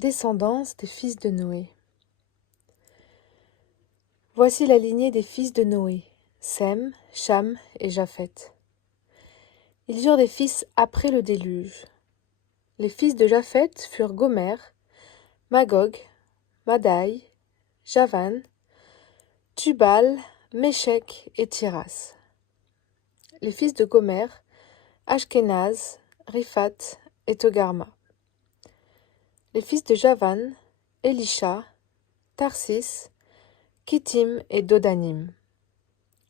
Descendance des fils de Noé. Voici la lignée des fils de Noé, Sem, Cham et Japheth. Ils eurent des fils après le déluge. Les fils de Japheth furent Gomer, Magog, Madai, Javan, Tubal, Méchec et Tiras. Les fils de Gomer, Ashkenaz, Riphat et Togarma. Les fils de Javan, Elisha, Tarsis, Kittim et Dodanim.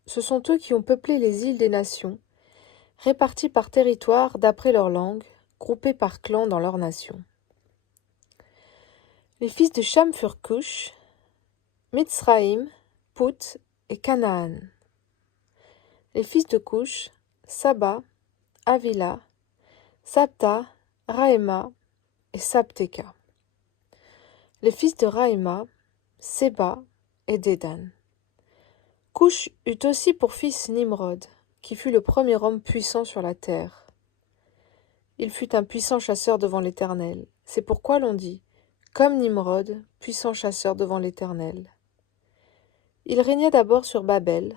Ce sont eux qui ont peuplé les îles des nations, répartis par territoire d'après leur langue, groupés par clans dans leurs nations. Les fils de Cham furent Cush, Mitzraïm, Put et Canaan. Les fils de Cush, Saba, Avila, Sabta, Raïma et Sabteka. Les fils de Raïma, Séba et Dédan. Cush eut aussi pour fils Nimrod, qui fut le premier homme puissant sur la terre. Il fut un puissant chasseur devant l'Éternel. C'est pourquoi l'on dit, comme Nimrod, puissant chasseur devant l'Éternel. Il régna d'abord sur Babel,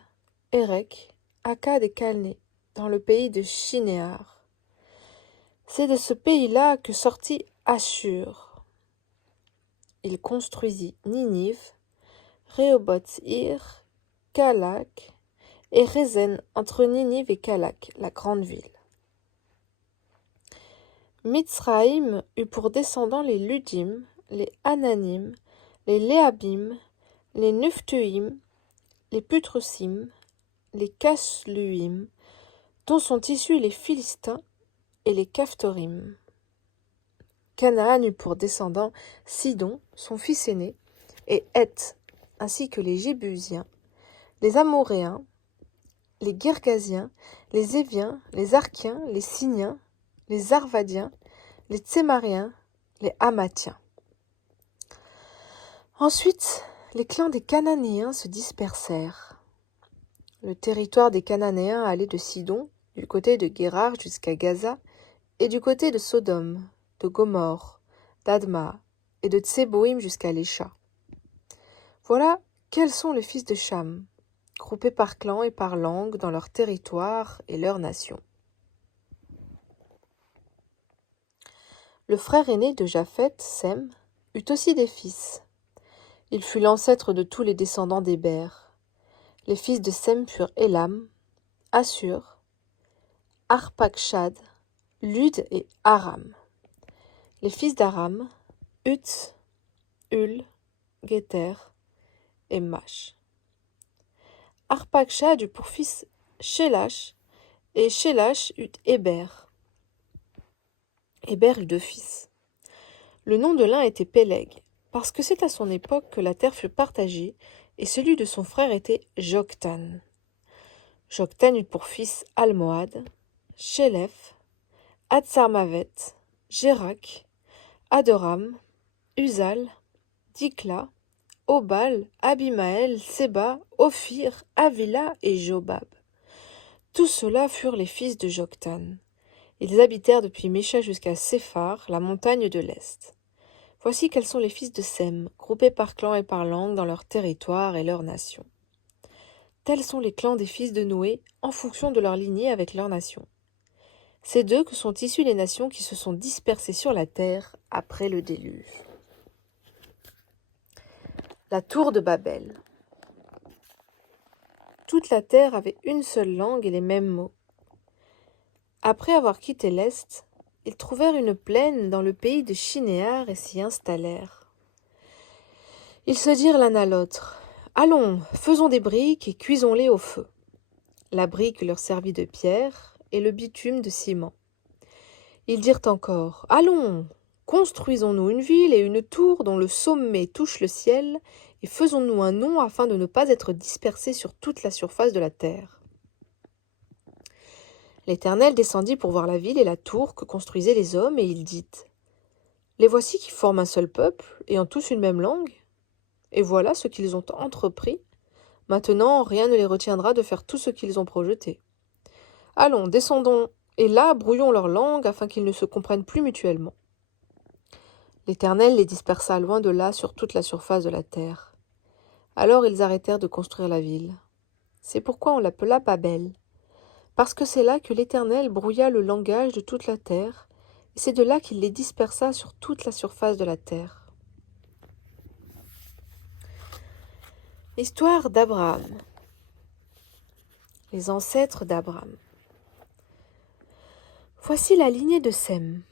Érec, Akkad et Calné, dans le pays de Shinéar. C'est de ce pays-là que sortit Ashur. Il construisit Ninive, Rehoboth-Ir, Calak et Rézen entre Ninive et Calak, la grande ville. Mitzraïm eut pour descendants les Ludim, les Ananim, les Léabim, les Nephtuim, les Putrusim, les Casluim, dont sont issus les Philistins et les Caphtorim. Canaan eut pour descendants Sidon, son fils aîné, et Heth, ainsi que les Jébusiens, les Amoréens, les Girgasiens, les Éviens, les Arkiens, les Siniens, les Arvadiens, les Tsémariens, les Hamathiens. Ensuite, les clans des Cananéens se dispersèrent. Le territoire des Cananéens allait de Sidon, du côté de Guérar jusqu'à Gaza, et du côté de Sodome, de Gomorre, d'Adma et de Tseboïm jusqu'à Lécha. Voilà quels sont les fils de Cham, groupés par clans et par langue dans leur territoire et leur nation. Le frère aîné de Japheth, Sem, eut aussi des fils. Il fut l'ancêtre de tous les descendants d'Héber. Les fils de Sem furent Élam, Assur, Arpachshad, Lud et Aram. Les fils d'Aram, Uts, Hul, Géter et Mash. Arpachshad eut pour fils Shélash, et Shélash eut Héber. Héber eut deux fils. Le nom de l'un était Péleg, parce que c'est à son époque que la terre fut partagée, et celui de son frère était Joktan. Joktan eut pour fils Almohad, Shélef, Hatsarmavet, Jérak, Adoram, Uzal, Dikla, Obal, Abimaël, Séba, Ophir, Avila et Jobab. Tous ceux-là furent les fils de Joktan. Ils habitèrent depuis Mécha jusqu'à Séphar, la montagne de l'Est. Voici quels sont les fils de Sem, groupés par clans et par langue dans leur territoire et leur nation. Tels sont les clans des fils de Noé, en fonction de leur lignée avec leur nation. C'est d'eux que sont issues les nations qui se sont dispersées sur la terre après le déluge. La tour de Babel. Toute la terre avait une seule langue et les mêmes mots. Après avoir quitté l'Est, ils trouvèrent une plaine dans le pays de Shinéar et s'y installèrent. Ils se dirent l'un à l'autre, « Allons, faisons des briques et cuisons-les au feu. » La brique leur servit de pierre et le bitume de ciment. Ils dirent encore, « Allons, construisons-nous une ville et une tour dont le sommet touche le ciel, et faisons-nous un nom afin de ne pas être dispersés sur toute la surface de la terre. » L'Éternel descendit pour voir la ville et la tour que construisaient les hommes, et il dit, « Les voici qui forment un seul peuple, et ont tous une même langue. Et voilà ce qu'ils ont entrepris. Maintenant, rien ne les retiendra de faire tout ce qu'ils ont projeté. Allons, descendons, et là, brouillons leur langue afin qu'ils ne se comprennent plus mutuellement. » L'Éternel les dispersa loin de là sur toute la surface de la terre. Alors ils arrêtèrent de construire la ville. C'est pourquoi on l'appela Babel, parce que c'est là que l'Éternel brouilla le langage de toute la terre, et c'est de là qu'il les dispersa sur toute la surface de la terre. Histoire d'Abraham. Les ancêtres d'Abraham. Voici la lignée de Sem.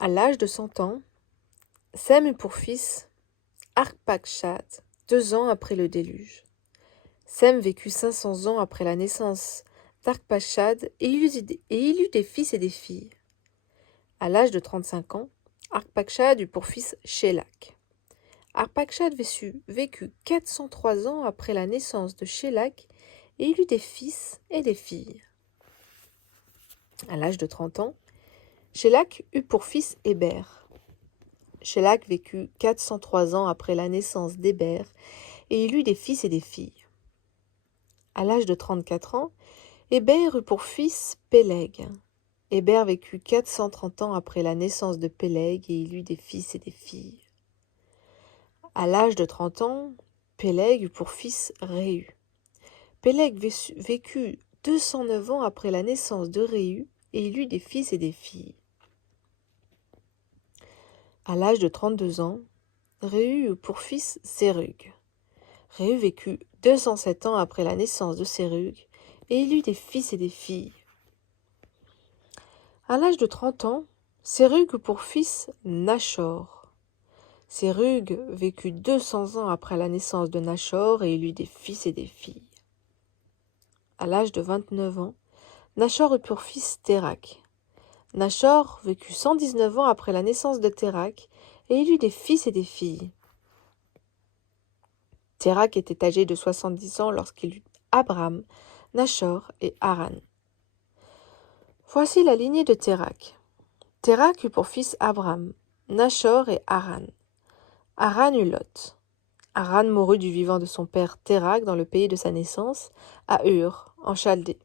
À l'âge de 100 ans, Sem eut pour fils Arpachshad, 2 ans après le déluge. Sem vécut 500 ans après la naissance d'Arpachshad et il eut des fils et des filles. À l'âge de 35 ans, Arpachshad eut pour fils Shélak. Arpachshad vécut 403 ans après la naissance de Shélak et il eut des fils et des filles. À l'âge de 30 ans, Shélak eut pour fils Héber. Shélak vécut 403 ans après la naissance d'Héber et il eut des fils et des filles. À l'âge de 34 ans, Héber eut pour fils Péleg. Héber vécut 430 ans après la naissance de Péleg et il eut des fils et des filles. À l'âge de 30 ans, Péleg eut pour fils Réhu. Péleg vécut 209 ans après la naissance de Réhu et il eut des fils et des filles. À l'âge de 32 ans, Réhu eut pour fils Sérug. Réhu vécut 207 ans après la naissance de Sérug et il eut des fils et des filles. À l'âge de 30 ans, Sérug eut pour fils Nachor. Sérug vécut 200 ans après la naissance de Nachor et il eut des fils et des filles. À l'âge de 29 ans, Nachor eut pour fils Térak. Nachor vécut 119 ans après la naissance de Térak et il eut des fils et des filles. Térak était âgé de 70 ans lorsqu'il eut Abram, Nachor et Haran. Voici la lignée de Térak. Térak eut pour fils Abram, Nachor et Haran. Haran eut Lot. Haran mourut du vivant de son père Térak dans le pays de sa naissance, à Ur, en Chaldée.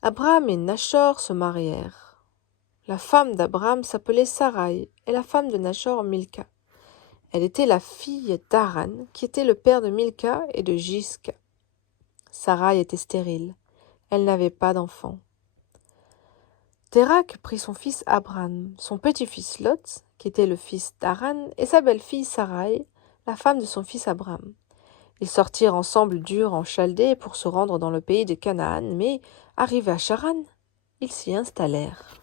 Abram et Nachor se marièrent. La femme d'Abram s'appelait Sarai et la femme de Nachor Milca. Elle était la fille d'Haran, qui était le père de Milca et de Jisca. Sarai était stérile. Elle n'avait pas d'enfant. Térak prit son fils Abram, son petit-fils Lot, qui était le fils d'Haran, et sa belle-fille Sarai, la femme de son fils Abram. Ils sortirent ensemble d'Ur en Chaldée pour se rendre dans le pays de Canaan, mais, arrivés à Charan, ils s'y installèrent.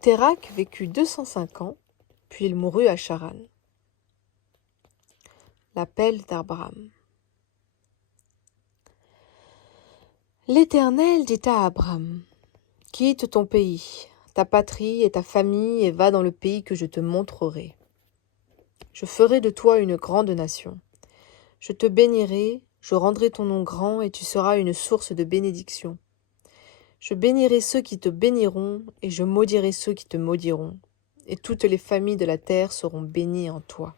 Térak vécut 205 ans, puis il mourut à Charan. L'appel d'Abraham. L'Éternel dit à Abram, « Quitte ton pays, ta patrie et ta famille, et va dans le pays que je te montrerai. Je ferai de toi une grande nation. Je te bénirai, je rendrai ton nom grand, et tu seras une source de bénédiction. Je bénirai ceux qui te béniront, et je maudirai ceux qui te maudiront, et toutes les familles de la terre seront bénies en toi. »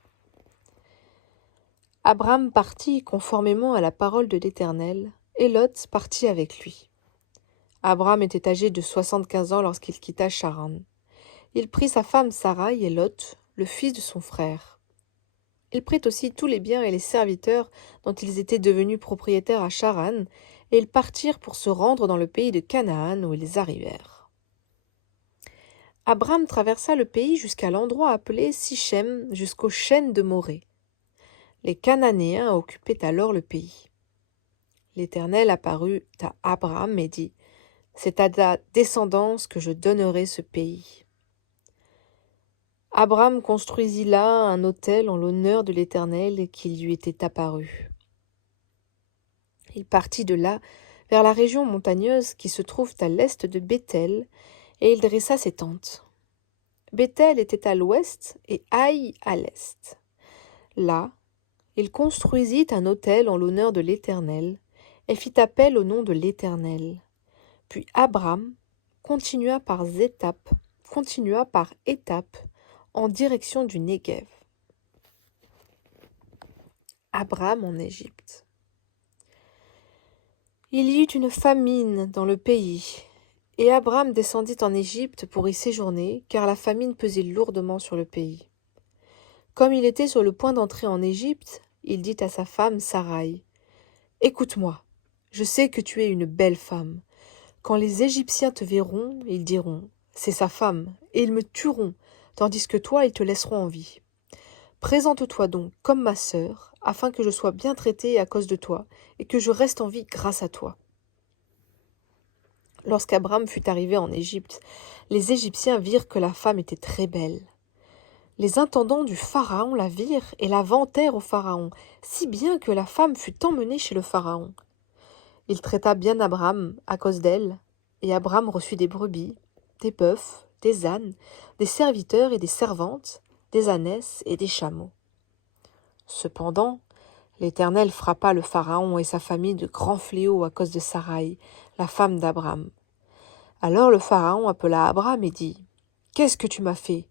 Abram partit conformément à la parole de l'Éternel, et Lot partit avec lui. Abram était âgé de 75 ans lorsqu'il quitta Charan. Il prit sa femme Sarai et Lot, le fils de son frère. Il prit aussi tous les biens et les serviteurs dont ils étaient devenus propriétaires à Charan, et ils partirent pour se rendre dans le pays de Canaan où ils arrivèrent. Abram traversa le pays jusqu'à l'endroit appelé Sichem, jusqu'aux chênes de Morée. Les Cananéens occupaient alors le pays. L'Éternel apparut à Abram et dit, « C'est à ta descendance que je donnerai ce pays. » Abram construisit là un autel en l'honneur de l'Éternel qui lui était apparu. Il partit de là vers la région montagneuse qui se trouve à l'est de Béthel, et il dressa ses tentes. Béthel était à l'ouest et Haï à l'est. Là, il construisit un autel en l'honneur de l'Éternel, et fit appel au nom de l'Éternel. Puis Abram continua par étapes en direction du Néguev. Abram en Égypte. Il y eut une famine dans le pays, et Abram descendit en Égypte pour y séjourner, car la famine pesait lourdement sur le pays. Comme il était sur le point d'entrer en Égypte, il dit à sa femme Saraï, « Écoute-moi, je sais que tu es une belle femme. Quand les Égyptiens te verront, ils diront, c'est sa femme, et ils me tueront, tandis que toi, ils te laisseront en vie. Présente-toi donc comme ma sœur, afin que je sois bien traitée à cause de toi, et que je reste en vie grâce à toi. » Lorsqu'Abram fut arrivé en Égypte, les Égyptiens virent que la femme était très belle. Les intendants du Pharaon la virent et la vantèrent au Pharaon, si bien que la femme fut emmenée chez le Pharaon. Il traita bien Abram à cause d'elle, et Abram reçut des brebis, des bœufs, des ânes, des serviteurs et des servantes, des ânesses et des chameaux. Cependant, l'Éternel frappa le Pharaon et sa famille de grands fléaux à cause de Saraï, la femme d'Abram. Alors le Pharaon appela Abram et dit, « Qu'est-ce que tu m'as fait?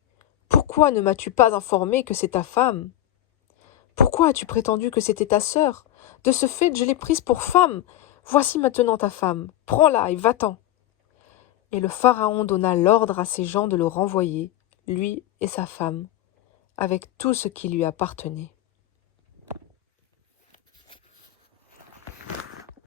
Pourquoi ne m'as-tu pas informé que c'est ta femme? Pourquoi as-tu prétendu que c'était ta sœur? De ce fait, je l'ai prise pour femme. Voici maintenant ta femme. Prends-la et va-t'en. » Et le Pharaon donna l'ordre à ses gens de le renvoyer, lui et sa femme, avec tout ce qui lui appartenait.